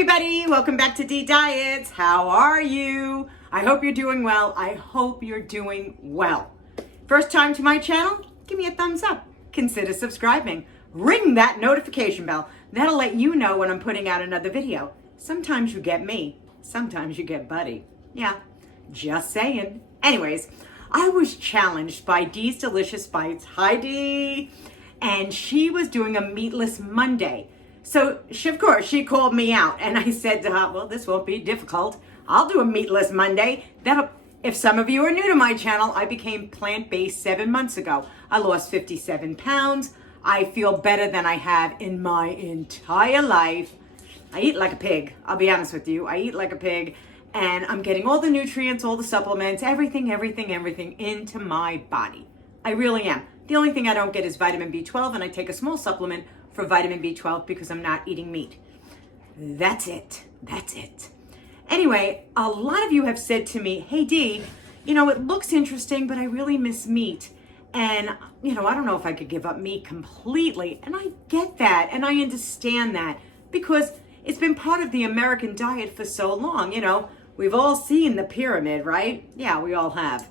everybody, welcome back to Deediets. How are you? I hope you're doing well. I hope you're doing well. First time to my channel? Give me a thumbs up. Consider subscribing. Ring that notification bell. That'll let you know when I'm putting out another video. Sometimes you get me, sometimes you get Buddy. Yeah, just saying. Anyways, I was challenged by deesdelicousbites. Hi Dee! And she was doing a meatless Monday. So, of course, she called me out, and I said to her, well, this won't be difficult. I'll do a meatless Monday. If some of you are new to my channel, I became plant-based 7 months ago. I lost 57 pounds. I feel better than I have in my entire life. I eat like a pig. I'll be honest with you. I eat like a pig, and I'm getting all the nutrients, all the supplements, everything into my body. I really am. The only thing I don't get is vitamin B12, and I take a small supplement for vitamin B12 because I'm not eating meat. That's it. Anyway, a lot of you have said to me, hey Dee, it looks interesting, but I really miss meat. And, I don't know if I could give up meat completely. And I get that, and I understand that because it's been part of the American diet for so long. We've all seen the pyramid, right? Yeah, we all have.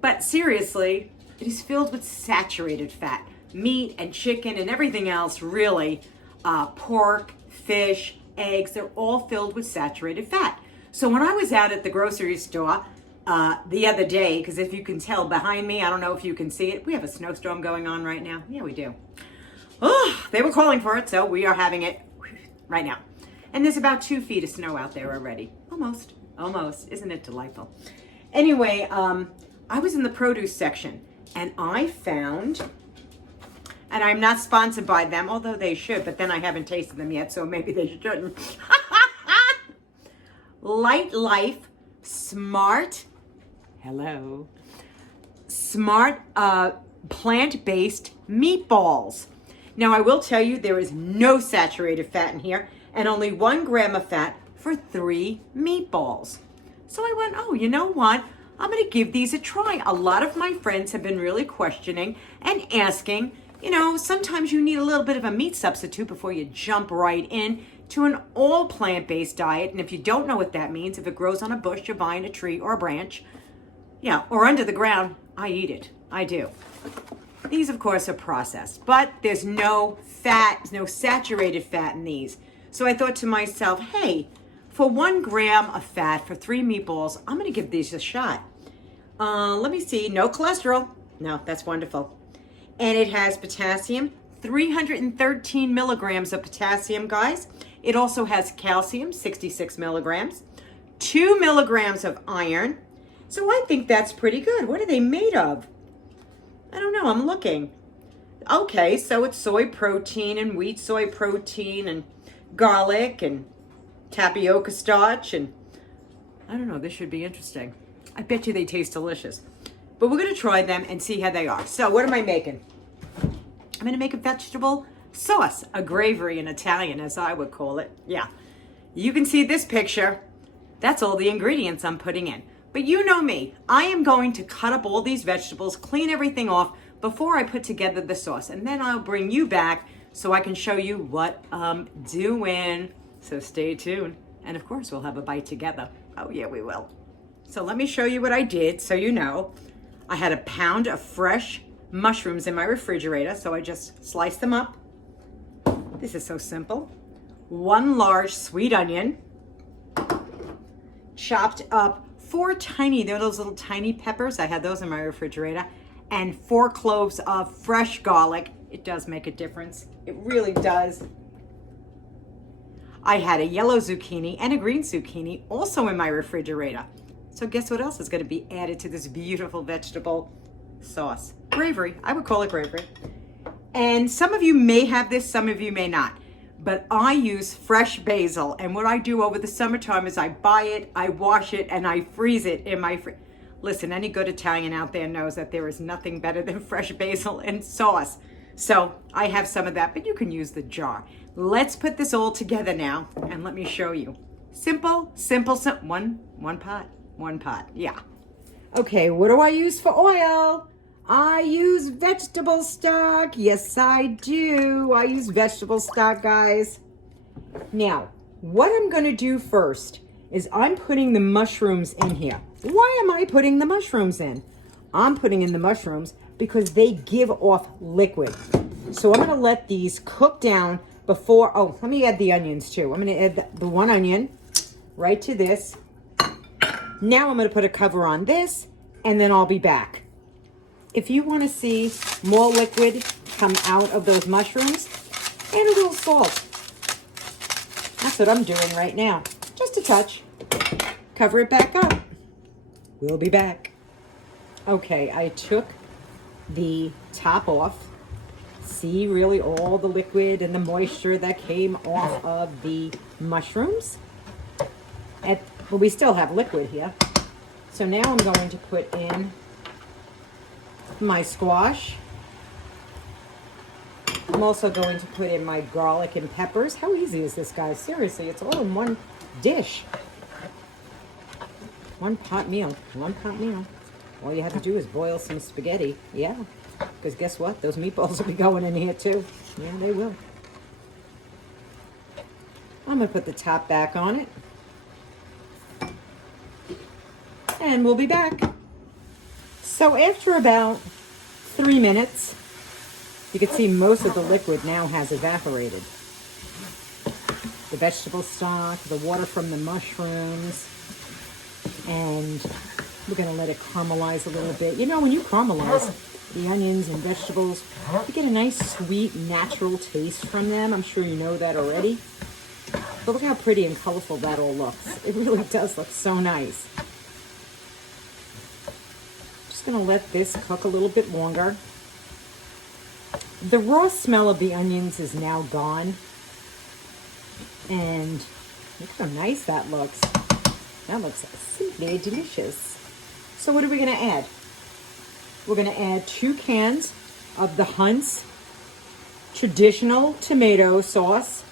But seriously, it is filled with saturated fat. Meat and chicken and everything else, really, pork, fish, eggs, they're all filled with saturated fat. So when I was out at the grocery store the other day, because if you can tell behind me, I don't know if you can see it, we have a snowstorm going on right now. Yeah, we do. Oh, they were calling for it, so we are having it right now. And there's about 2 feet of snow out there already. Almost. Isn't it delightful? Anyway, I was in the produce section, and I found... And I'm not sponsored by them, although they should, but then I haven't tasted them yet, so maybe they shouldn't. Lightlife smart plant-based meatballs. Now, I will tell you, there is no saturated fat in here, and only 1 gram of fat for 3 meatballs. So I went, oh, you know what? I'm going to give these a try. A lot of my friends have been really questioning and asking, sometimes you need a little bit of a meat substitute before you jump right in to an all plant-based diet. And if you don't know what that means, if it grows on a bush, you're buying a tree or a branch, or under the ground, I eat it. I do. These, of course, are processed, but there's no fat, no saturated fat in these. So I thought to myself, hey, for 1 gram of fat for 3 meatballs, I'm going to give these a shot. Let me see. No cholesterol. No, that's wonderful. And it has potassium, 313 milligrams of potassium, guys. It also has calcium, 66 milligrams, 2 milligrams of iron. So I think that's pretty good. What are they made of? I don't know, I'm looking. Okay, so it's soy protein and wheat soy protein and garlic and tapioca starch. And I don't know, this should be interesting. I bet you they taste delicious. But we're going to try them and see how they are. So what am I making? I'm going to make a vegetable sauce, a gravy in Italian, as I would call it. Yeah. You can see this picture. That's all the ingredients I'm putting in. But you know me. I am going to cut up all these vegetables, clean everything off before I put together the sauce. And then I'll bring you back so I can show you what I'm doing. So stay tuned. And of course, we'll have a bite together. Oh, yeah, we will. So let me show you what I did so you know. I had a pound of fresh mushrooms in my refrigerator, so I just sliced them up. This is so simple. 1 large sweet onion, chopped up 4 tiny, they're those little tiny peppers. I had those in my refrigerator, and 4 cloves of fresh garlic. It does make a difference. It really does. I had a yellow zucchini and a green zucchini also in my refrigerator. So guess what else is going to be added to this beautiful vegetable sauce? Gravy. I would call it gravy. And some of you may have this, some of you may not. But I use fresh basil. And what I do over the summertime is I buy it, I wash it, and I freeze it in my Listen, any good Italian out there knows that there is nothing better than fresh basil and sauce. So I have some of that, but you can use the jar. Let's put this all together now, and let me show you. Simple. One pot, yeah. Okay, what do I use for oil? I use vegetable stock. Yes, I do. I use vegetable stock, guys. Now, what I'm going to do first is I'm putting the mushrooms in here. Why am I putting the mushrooms in? I'm putting in the mushrooms because they give off liquid. So I'm going to let these cook down before, oh, let me add the onions too. I'm going to add the one onion right to this. Now I'm going to put a cover on this, and then I'll be back. If you want to see more liquid come out of those mushrooms, add a little salt. That's what I'm doing right now. Just a touch. Cover it back up. We'll be back. Okay, I took the top off. See really all the liquid and the moisture that came off of the mushrooms. Well, we still have liquid here. So now I'm going to put in my squash. I'm also going to put in my garlic and peppers. How easy is this, guys? Seriously, it's all in one dish. One pot meal. All you have to do is boil some spaghetti. Yeah, because guess what? Those meatballs will be going in here too. Yeah, they will. I'm going to put the top back on it. And we'll be back. So after about 3 minutes, you can see most of the liquid now has evaporated. The vegetable stock, the water from the mushrooms, and we're going to let it caramelize a little bit. You know, when you caramelize the onions and vegetables, you get a nice, sweet, natural taste from them. I'm sure you know that already. But look how pretty and colorful that all looks. It really does look so nice. Going to let this cook a little bit longer. The raw smell of the onions is now gone. And look how nice that looks. That looks simply delicious. So what are we going to add? We're going to add 2 cans of the Hunt's traditional tomato sauce.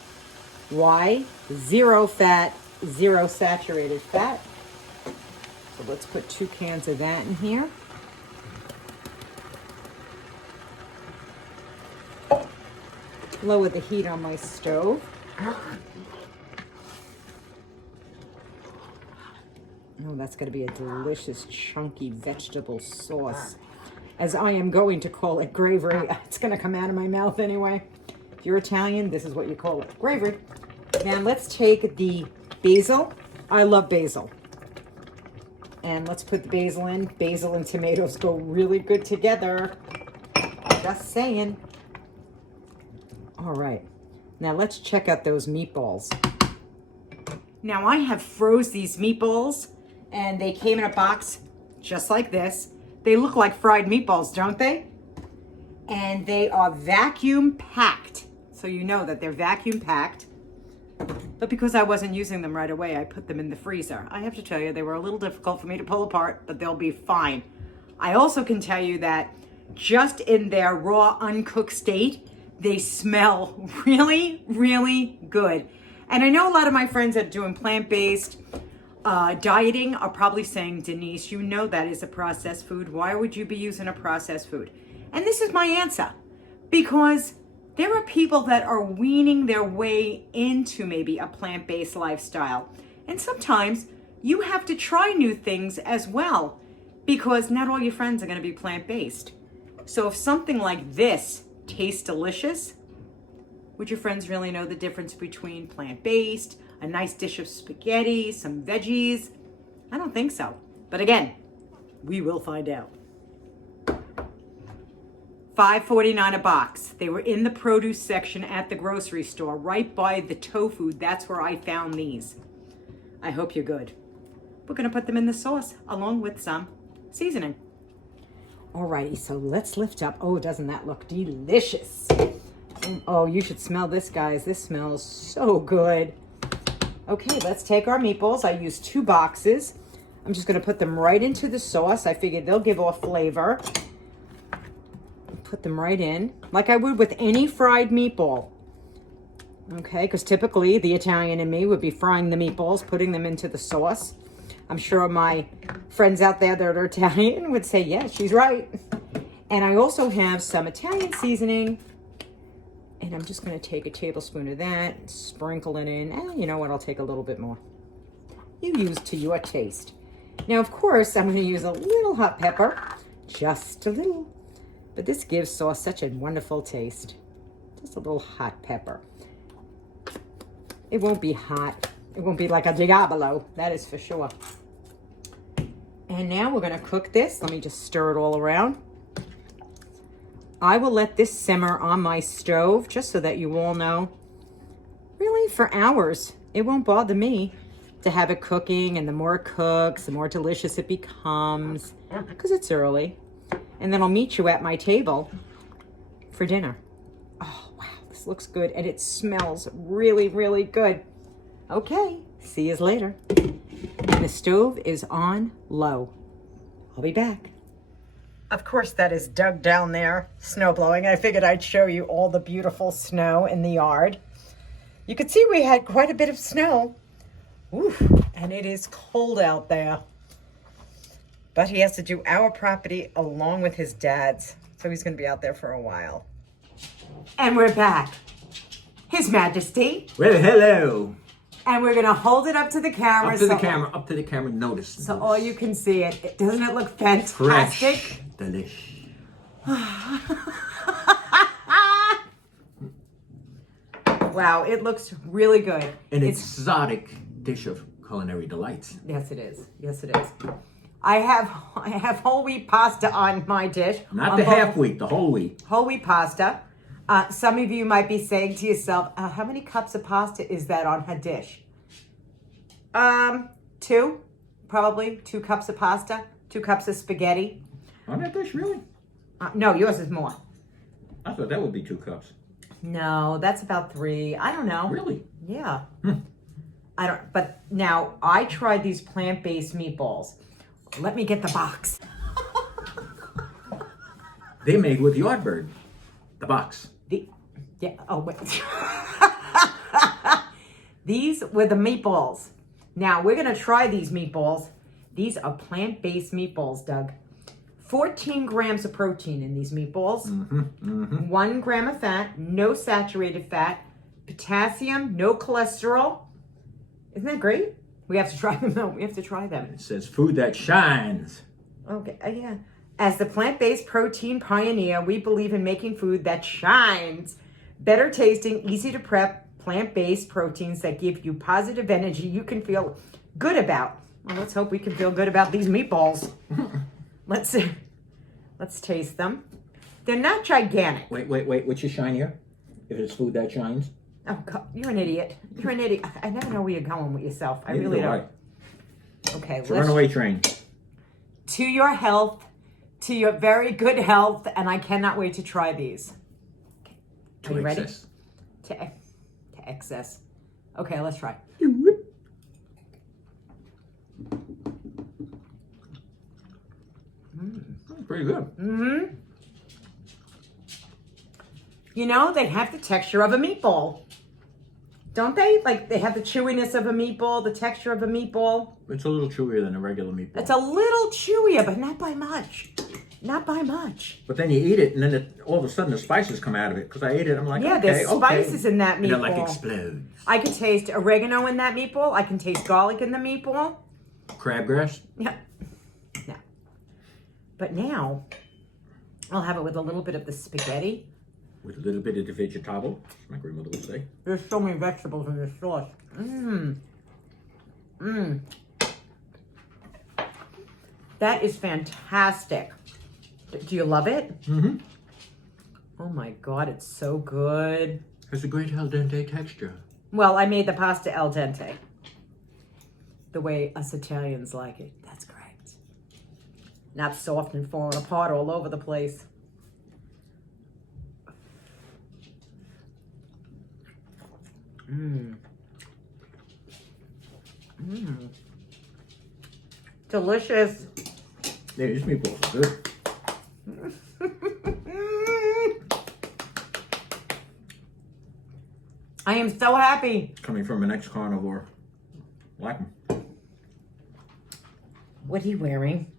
Why? 0 fat, 0 saturated fat. So let's put 2 cans of that in here. Lower the heat on my stove. Oh, that's going to be a delicious, chunky vegetable sauce. As I am going to call it gravy. It's going to come out of my mouth anyway. If you're Italian, this is what you call it, gravy. Now let's take the basil. I love basil. And let's put the basil in. Basil and tomatoes go really good together. Just saying. All right, now let's check out those meatballs. Now I have froze these meatballs, and they came in a box just like this. They look like fried meatballs, don't they? And they are vacuum packed. So you know that they're vacuum packed. But because I wasn't using them right away, I put them in the freezer. I have to tell you, they were a little difficult for me to pull apart, but they'll be fine. I also can tell you that just in their raw, uncooked state, they smell really, really good. And I know a lot of my friends that are doing plant-based dieting are probably saying, Denise, you know that is a processed food. Why would you be using a processed food? And this is my answer. Because there are people that are weaning their way into maybe a plant-based lifestyle. And sometimes you have to try new things as well, because not all your friends are going to be plant-based. So if something like this tastes delicious, would your friends really know the difference between plant-based, a nice dish of spaghetti, some veggies? I don't think so. But again, we will find out. $5.49 a box. They were in the produce section at the grocery store, right by the tofu. That's where I found these. I hope you're good. We're going to put them in the sauce along with some seasoning. Alrighty, so let's lift up. Oh, doesn't that look delicious? Oh, you should smell this, guys. This smells so good. Okay, let's take our meatballs. I used 2 boxes. I'm just going to put them right into the sauce. I figured they'll give off flavor. Put them right in, like I would with any fried meatball. Okay, because typically the Italian in me would be frying the meatballs, putting them into the sauce. I'm sure my friends out there that are Italian would say, yeah, she's right. And I also have some Italian seasoning And I'm just going to take a tablespoon of that and sprinkle it in. And you know what? I'll take a little bit more. You use to your taste. Now, of course, I'm going to use a little hot pepper. Just a little. But this gives sauce such a wonderful taste. Just a little hot pepper. It won't be hot. It won't be like a Diablo. That is for sure. And now we're going to cook this. Let me just stir it all around. I will let this simmer on my stove, just so that you all know, really for hours. It won't bother me to have it cooking, and the more it cooks, the more delicious it becomes, because it's early. And then I'll meet you at my table for dinner. Oh, wow, this looks good, and it smells really, really good. Okay, see you later. And the stove is on low. I'll be back. Of course, that is Doug down there, snow blowing. I figured I'd show you all the beautiful snow in the yard. You could see we had quite a bit of snow. Oof, and it is cold out there. But he has to do our property along with his dad's. So he's going to be out there for a while. And we're back. His Majesty. Well, hello. And we're going to hold it up to the camera. Up to the camera, notice. So all you can see it. Doesn't it look fantastic? Fresh, delish. Wow, it looks really good. An exotic dish of culinary delights. Yes, it is. Yes, it is. I have whole wheat pasta on my dish. Not the half wheat, the whole wheat. Whole wheat pasta. Some of you might be saying to yourself, how many cups of pasta is that on her dish? 2. Probably 2 cups of pasta, 2 cups of spaghetti. On that dish, really? No, yours is more. I thought that would be 2 cups. No, that's about 3. I don't know. Really? Yeah. I don't, but now I tried these plant-based meatballs. Let me get the box. They made with Yardbird. The box. Oh, wait. These were the meatballs. Now, we're going to try these meatballs. These are plant-based meatballs, Doug. 14 grams of protein in these meatballs. 1 gram of fat, no saturated fat, potassium, no cholesterol. Isn't that great? We have to try them, though. We have to try them. It says food that shines. Okay, yeah. As the plant-based protein pioneer, we believe in making food that shines. Better tasting, easy to prep, plant-based proteins that give you positive energy you can feel good about. Well, let's hope we can feel good about these meatballs. Let's taste them. They're not gigantic. Wait. What's your shine here? If it's food that shines? Oh, God, you're an idiot. You're an idiot. I never know where you're going with yourself. I Neither really do don't. Okay, it's a runaway train. To your health, to your very good health, and I cannot wait to try these. Are you ready? To excess. Okay, let's try. Pretty good. You know, they have the texture of a meatball. Don't they? Like, they have the chewiness of a meatball, the texture of a meatball. It's a little chewier than a regular meatball. It's a little chewier, but not by much. Not by much. But then you eat it, and then all of a sudden the spices come out of it. Because I ate it, I'm like, yeah, okay, there's spices in that meatball. And it like explodes. I can taste oregano in that meatball. I can taste garlic in the meatball. Crabgrass? Yeah. No. But now, I'll have it with a little bit of the spaghetti. With a little bit of the vegetable, as my grandmother would say. There's so many vegetables in this sauce. That is fantastic. Do you love it? Oh my God, it's so good. Has a great al dente texture. Well, I made the pasta al dente. The way us Italians like it. That's correct. Not soft and falling apart all over the place. Delicious. Yeah, these meatballs are good. I am so happy. Coming from an ex-carnivore. Like them. What are you wearing?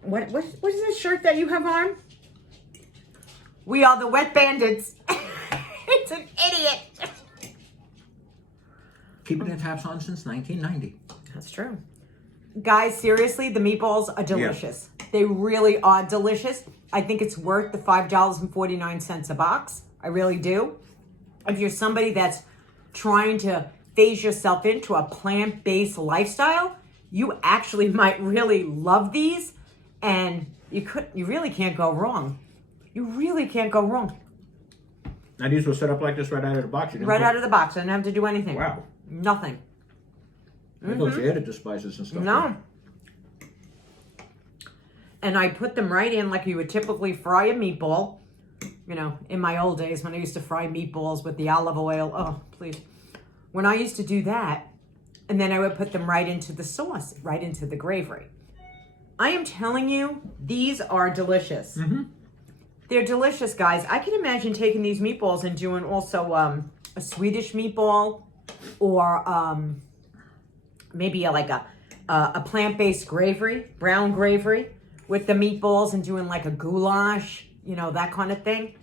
What is this shirt that you have on? We are the Wet Bandits. an idiot. Keeping the taps on since 1990. That's true. Guys, seriously, the meatballs are delicious. Yeah. They really are delicious. I think it's worth the $5.49 a box. I really do. If you're somebody that's trying to phase yourself into a plant-based lifestyle, you actually might really love these, and you really can't go wrong. You really can't go wrong. Now these were set up like this right out of the box. Right out of the box. I didn't have to do anything. Wow. Nothing. I thought you added the spices and stuff. No. And I put them right in like you would typically fry a meatball. You know, in my old days when I used to fry meatballs with the olive oil. Oh, please. When I used to do that, and then I would put them right into the sauce, right into the gravy. I am telling you, these are delicious. Mm-hmm. They're delicious, guys. I can imagine taking these meatballs and doing also a Swedish meatball, or maybe like a plant-based gravy, brown gravy with the meatballs, and doing like a goulash, you know, that kind of thing.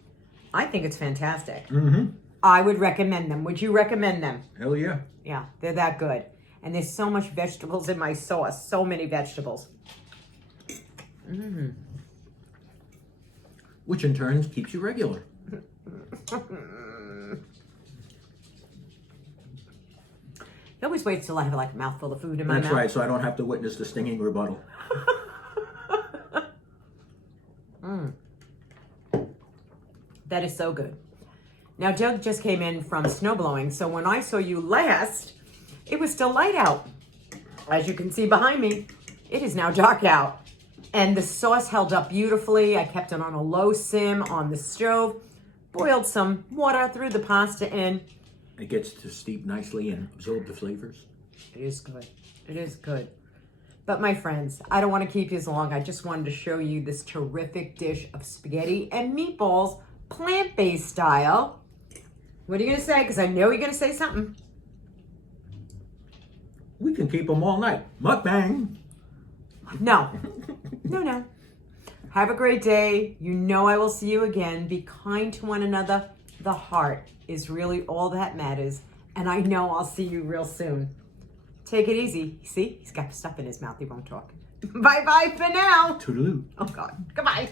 I think it's fantastic. Mm-hmm. I would recommend them. Would you recommend them? Hell yeah. Yeah, they're that good. And there's so much vegetables in my sauce. So many vegetables. Mm. Which in turn keeps you regular. He always waits till I have like a mouthful of food in my mouth. That's right, so I don't have to witness the stinging rebuttal. That is so good. Now, Doug just came in from snowblowing, so when I saw you last, it was still light out. As you can see behind me, it is now dark out. And the sauce held up beautifully. I kept it on a low sim on the stove, boiled some water, threw the pasta in. It gets to steep nicely and absorb the flavors. It is good. It is good. But my friends, I don't want to keep you as long. I just wanted to show you this terrific dish of spaghetti and meatballs, plant-based style. What are you going to say? Because I know you're going to say something. We can keep them all night. Mukbang. No. No. Have a great day. You know I will see you again. Be kind to one another. The heart is really all that matters. And I know I'll see you real soon. Take it easy. See? He's got stuff in his mouth. He won't talk. Bye-bye for now. Toodaloo. Oh, God. Goodbye.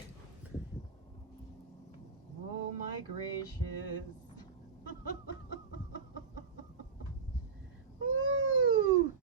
Oh, my gracious.